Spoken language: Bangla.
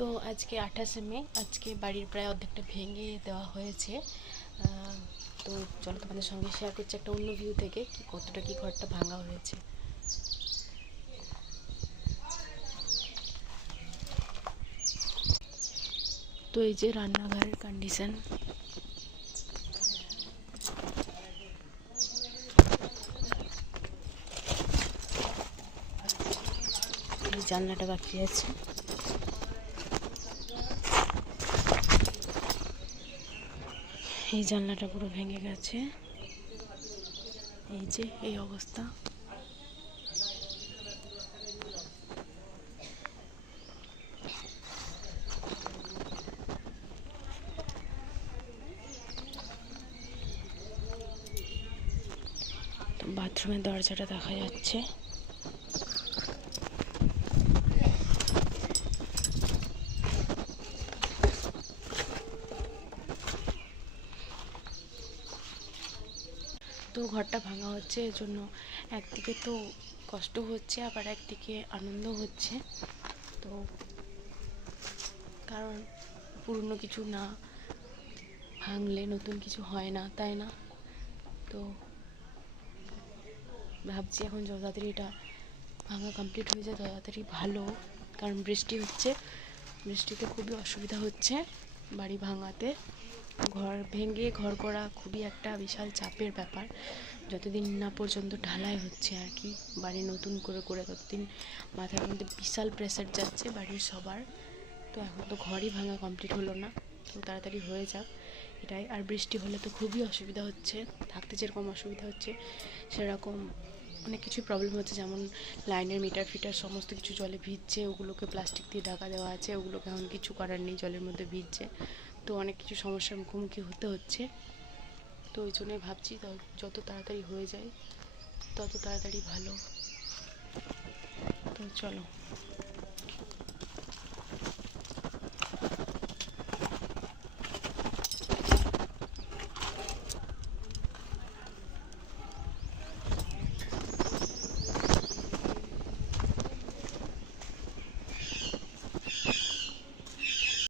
তো আজকে আঠাশে মে, আজকে বাড়ির প্রায় অর্ধেকটা ভেঙে দেওয়া হয়েছে। তো চলো তোমাদের সঙ্গে শেয়ার করছি একটা অন্য ভিউ থেকে, কি কতটা কি ঘরটা ভাঙা হয়েছে। তো এই যে রান্নাঘরের কন্ডিশন জানলাটা বাকি আছে। এই জানলাটা পুরো ভেঙে গেছে। এই যে এই অবস্থা। বাথরুমের দরজাটা দেখা যাচ্ছে। তো ঘরটা ভাঙা হচ্ছে, এর জন্য একদিকে তো কষ্ট হচ্ছে, আবার একদিকে আনন্দ হচ্ছে। তো কারণ পুরনো কিছু না ভাঙলে নতুন কিছু হয় না, তাই না? তো ভাবছি এখন যত তাড়াতাড়ি এটা ভাঙা কমপ্লিট হয়ে যায় তাড়াতাড়ি ভালো। কারণ বৃষ্টি হচ্ছে, বৃষ্টিতে খুবই অসুবিধা হচ্ছে বাড়ি ভাঙাতে। ঘর ভেঙে ঘর করা খুবই একটা বিশাল চাপের ব্যাপার। যতদিন না পর্যন্ত ঢালাই হচ্ছে আর কি, বাড়ি নতুন করে করে ততদিন মাথার মধ্যে বিশাল প্রেসার যাচ্ছে বাড়ির সবার। তো এখন তো ঘরই ভাঙা কমপ্লিট হলো না, তো তাড়াতাড়ি হয়ে যাক এটাই। আর বৃষ্টি হলে তো খুবই অসুবিধা হচ্ছে, থাকতে যেরকম অসুবিধা হচ্ছে, সেরকম অনেক কিছুই প্রবলেম হচ্ছে। যেমন লাইনের মিটার ফিটার সমস্ত কিছু জলে ভিজছে, ওগুলোকে প্লাস্টিক দিয়ে ঢাকা দেওয়া আছে, ওগুলোকে এখন কিছু করার নেই, জলের মধ্যে ভিজছে। তো অনেক কিছু সমস্যার মুখোমুখি হতে হচ্ছে। তো ওই জন্যই ভাবছি যত তাড়াতাড়ি হয়ে যায়, তত তাড়াতাড়ি ভালো। তো চলো।